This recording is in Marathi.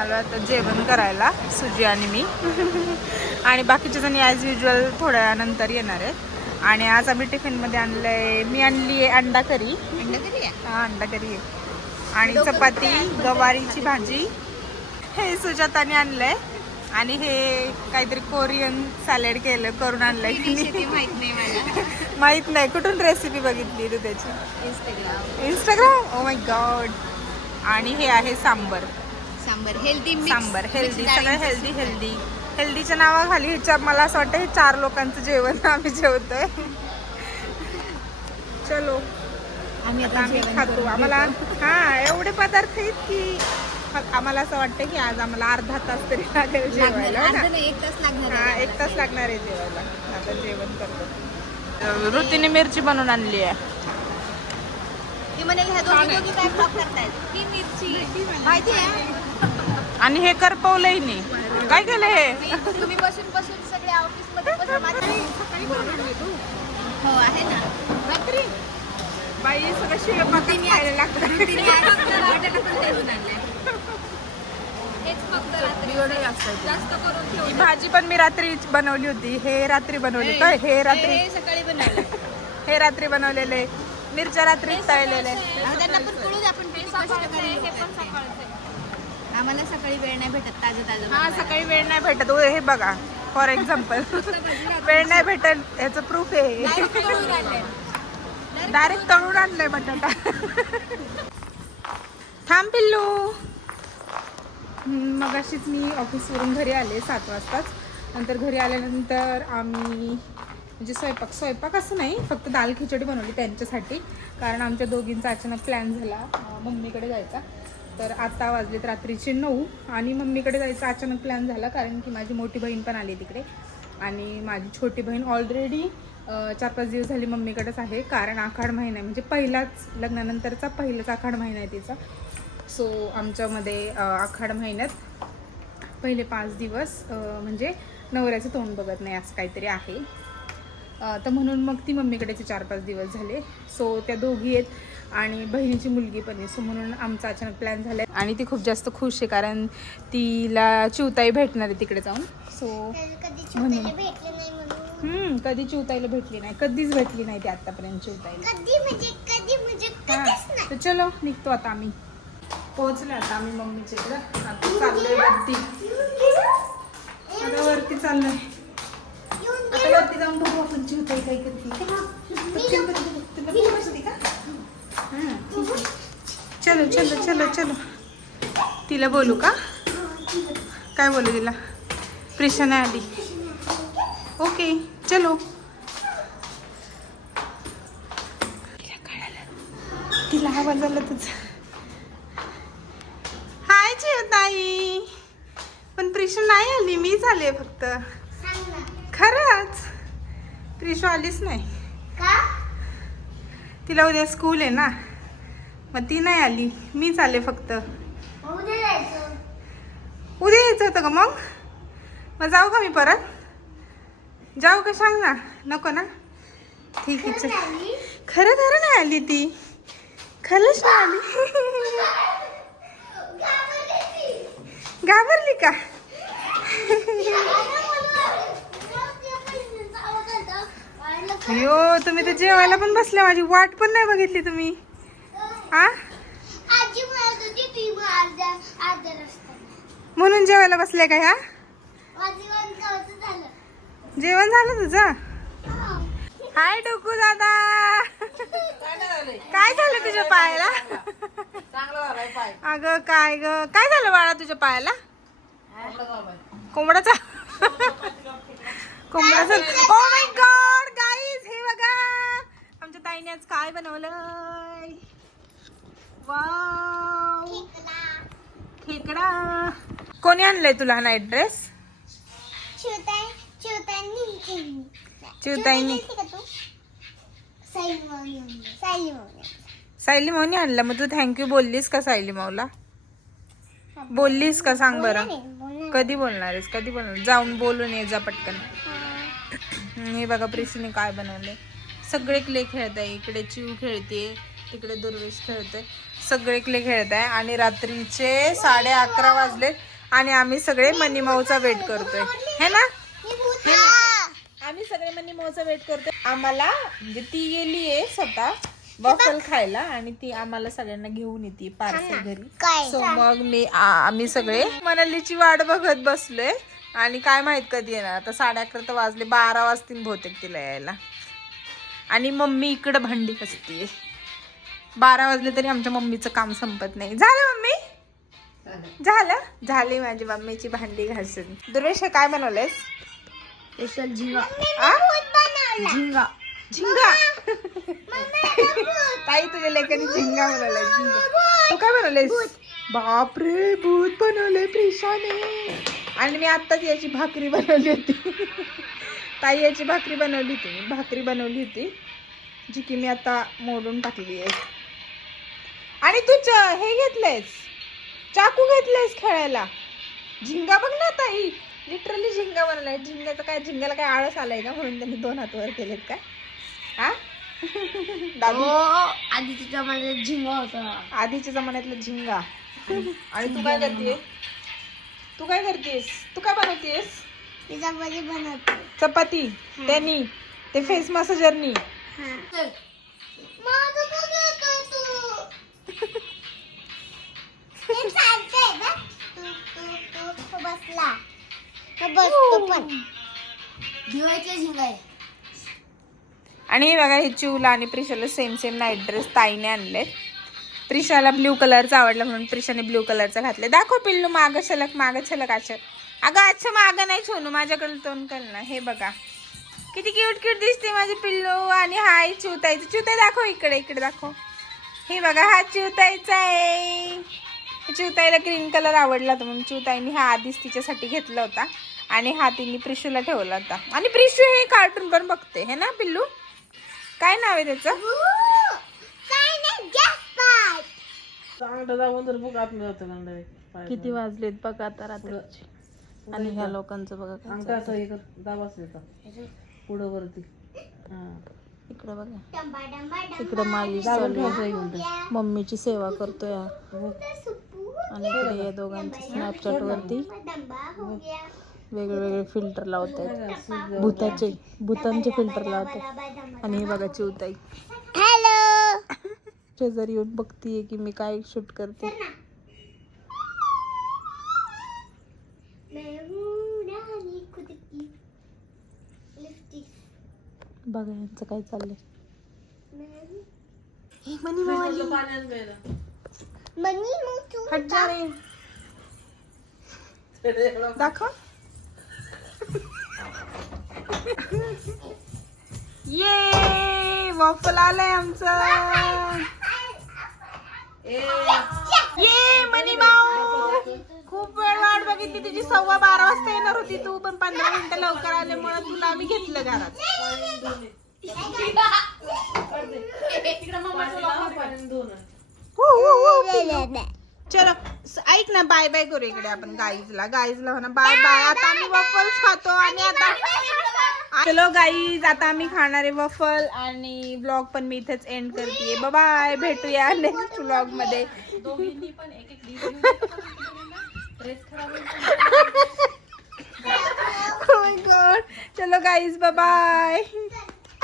आलो आता जेवण करायला, सुजी आणि मी. आणि बाकीचे जण ॲज युजल थोड्या वेळानंतर येणार आहेत. आणि आज आम्ही टिफिनमध्ये आणलंय, मी आणली आहे अंडा करी. हा, अंडा करी आहे. आणि चपाती, गवारीची भाजी. हे सुजाताने आणलंय. आणि हे काहीतरी कोरियन सॅलड करून आणलंय. माहित नाही मला. माहित नाही, कुठून रेसिपी बघितली तू त्याची? इंस्टाग्राम. Oh my God. आणि हे आहे सांबर. हेल्दी सगळं हेल्दी. हेल्दीच्या नावाखाली ह्याच्या मला असं वाटतं हे 4 लोकांचं जेवण आम्ही जेवतोय. चलो आम्ही खातो. आम्हाला एवढे पदार्थ आहेत की आम्हाला असं वाटतं की आज आम्हाला अर्धा तास तरी लागेल जेवायला. 1 तास लागणार. 1 तास लागणार आहे जेवायला. आता जेवण करतो. ऋतीने मिरची बनवून आणली आहे. ती म्हणे ह्या दोघी काय ब्लॉक करतायत. ही मिरची माहिती आहे. आणि हे करपवलंय नाही. काय केलं हे? तुम्ही बसून सगळे ऑफिस मध्ये हो आहे ना. बाई सगळं शिळपाकच खायला लागतं. ही भाजी पण मी रात्री बनवली होती. हे रात्री बनवली काय? हे सकाळी बनवलं. हे रात्री बनवलेले. मिरच्या रात्री तळलेले. त्यांना पण कळू दे आपण आम्हाला सकाळी वेळ नाही भेटत ताजं. हा, सकाळी वेळ नाही भेटत. हे बघा फॉर एक्झाम्पल वेळ नाही भेटत ह्याचं प्रूफ आहे. डायरेक्ट तळून आणलंय बटाटा. थांब पिल्लू. मगाशीच मी ऑफिसवरून घरी आले 7 वाजताच. नंतर घरी आल्यानंतर आम्ही म्हणजे स्वयंपाक असं नाही, फक्त दाल खिचडी बनवली त्यांच्यासाठी. कारण आमच्या दोघींचा अचानक प्लॅन झाला मम्मीकडे जायचा. तर आता वाजलेत रात्रीचे 9 आणि मम्मीकडे जायचा अचानक प्लॅन झाला. कारण की माझी मोठी बहीण पण आली तिकडे. आणि माझी छोटी बहीण ऑलरेडी 4-5 दिवस झाली मम्मीकडेच आहे. कारण आखाड महिना आहे, म्हणजे पहिलाच लग्नानंतरचा पहिलाच आखाड महिना आहे तिचा. सो आमच्यामध्ये आखाड महिन्यात पहिले 5 दिवस म्हणजे नवऱ्याचं तोंड बघत नाही असं काहीतरी आहे. तर म्हणून मग ती मम्मीकडेचे 4-5 दिवस झाले. सो त्या दोघी आहेत आणि बहिणीची मुलगी पण आहे. सो म्हणून आमचा अचानक प्लॅन झाला आहे. आणि ती खूप जास्त खुश आहे कारण तिला चिवताई भेटणार आहे तिकडे जाऊन. सो म्हणून कधी चिवताईला भेटली नाही, कधीच भेटली नाही ती आतापर्यंत चिवताईला. तर चलो निघतो आता आम्ही. पोहोचले आता आम्ही मम्मीच्या इकडं. आता चाललोय वरती. आता वरती चाललोय. आता वरती जाऊन बघू आपण चिवताई काय करते. चलो तिला बोलू का? काय बोलू तिला? प्रिशा नाही आली. ओके चलो. तिला आवाज आला तुझा. हाय चिवताई. पण प्रिशा नाही आली, मीच आले फक्त. खरंच प्रिशा आलीच नाही. तिला उद्या स्कूल आहे ना, मग ती नाही आली. मीच आले फक्त. उद्या यायचं होतं का? मग जाऊ का मी परत? जाऊ का सांग ना. नको ना? ठीक आहे चल. खरं नाही आली ती. खरंच नाही आली. घाबरली का? अयो तुम्ही तर जेवायला पण बसल्या, माझी वाट पण नाही बघितली तुम्ही. हा, म्हणून जेवायला बसले का? ह्या जेवण झालं तुझं? हाय डोकू दादा. काय झालं तुझ्या पायाला? अगं काय झालं बाळा तुझ्या पायाला? कोंबडाचा. ओ माय गॉड गाईज, हे बघा आमच्या ताईने आज काय बनवलंय. वाव, खेकडा. कोणी आणलंय तुला नाईट ड्रेस? चिवताईनी. सायली माऊनी आणला. मग तू थँक्यू बोललीस का सायली माऊला? बोललीस का सांग बरं. कधी बोलणार आहेस? कधी बोलणार? जाऊन बोलून ये जा पटकन. हे बघा प्रिशूने काय बनवलंय. सगळे क्ले खेळत आहे. इकडे चिव खेळते, तिकडे दुर्वेश खेळतोय. सगळे क्ले खेळत आहे आणि रात्रीचे 11:30 वाजलेत आणि आम्ही सगळे मनी माऊचा वेट करतोय है ना. आम्ही सगळे मनी माऊचा वेट करतोय. आम्हाला म्हणजे ती गेली आहे स्वतः वॉफल खायला आणि ती आम्हाला सगळ्यांना घेऊन येते पार्सल घरी. सो मग आम्ही सगळे मनालीची वाट बघत बसलोय आणि काय माहित कधी येणार. आता 11:30 तर वाजले, 12 वाजतील बहुतेक तिला यायला. आणि मम्मी इकडं भांडी घासतीये. 12 वाजले तरी आमच्या मम्मीचं काम संपत नाही. झालं मम्मी? झाली माझी मम्मीची भांडी घासून. दुर्वेश काय बनवलंयस? स्पेशल झिंगा. झिंगा झिंगा ताई तुझ्या लेकाने झिंगा बनवलाय. झिंगा तू काय बनवलंयस? बापरे भूत बनवलंय प्रिशाने. आणि मी आत्ताच याची भाकरी बनवली होती. ताई याची भाकरी बनवली होती जी की मी आता मोडून टाकली आहे. आणि तू हे घेतलंयस, चाकू घेतलंयस खेळायला. झिंगा बघ ना ताई, लिटरली झिंगा बनवलाय. झिंगाला काय आळस आलाय का म्हणून त्यांनी 2 हात वर केलेत काय? हा दादू आधीच्या जमान्यात झिंगा होता. आधीच्या जमान्यातला झिंगा. आणि तू काय करतेस? तू काय बनवतेस? चपाती बनवते. चपाती त्यांनी ते फेस मसाजरनी. आणि हे बघा, हे चिवला आणि प्रिशाला सेम नाईट ड्रेस ताईने आणले. प्रिशाला ब्ल्यू कलरचा आवडला म्हणून प्रिशाने ब्ल्यू कलरचा घातले. दाखव पिल्लू, माग छलक अच्छा. अगं अच्छा मागं नाही सोनू, माझ्याकडे तोंड कर ना. हे बघा किती क्यूट दिसते माझी पिल्लू. आणि हाय चिवताई दाखव, इकडे दाखव. हे बघा हा चिवताईचा आहे. चिवताईला ग्रीन कलर आवडला होता म्हणून चिवताईने हा आधीच तिच्यासाठी घेतला होता आणि हा तिने प्रिशूला ठेवला होता. आणि प्रिशू हे कार्टून पण बघते है ना पिल्लू? काय नाव आहे त्याचं? किती वाजलेत बघा आता रात्रीचे. आणि ह्या लोकांचं बघा पुढं वरती. इकडे बघा, इकडे मालिश चालू आहे. मम्मीची सेवा करतोय. आणि इकडे या दोघांच्या स्नॅपचॅट वरती वेगळे फिल्टर लावत आहेत. भूतांचे फिल्टर लावतात. आणि हे बघा चिवताई शेजारी येऊन बघतीये की मी काय शूट करते. बघा यांचं काय चाललंय. हट जा रे. दाखव. ये वॉफल आलंय आमचं. ये मनी माऊ, खूप वेळ वाट बघितली तुझी. 12:15 वाजता येणार होती तू, पण 15 मिनिटं लवकर आल्यामुळे तुला आम्ही घेतलं घरात. चलो ऐक ना, बाय बाय करू इकडे आपण गाईजला हो ना. Bye bye. आता आम्ही वफल्स खातो आणि आता चलो गाईज, आता आम्ही खाणार आहे वफल. आणि ब्लॉग पण मी इथेच एंड करते. बाय, भेटूया नेक्स्ट ब्लॉग मध्ये. Oh my God. चलो गाईज, बाय.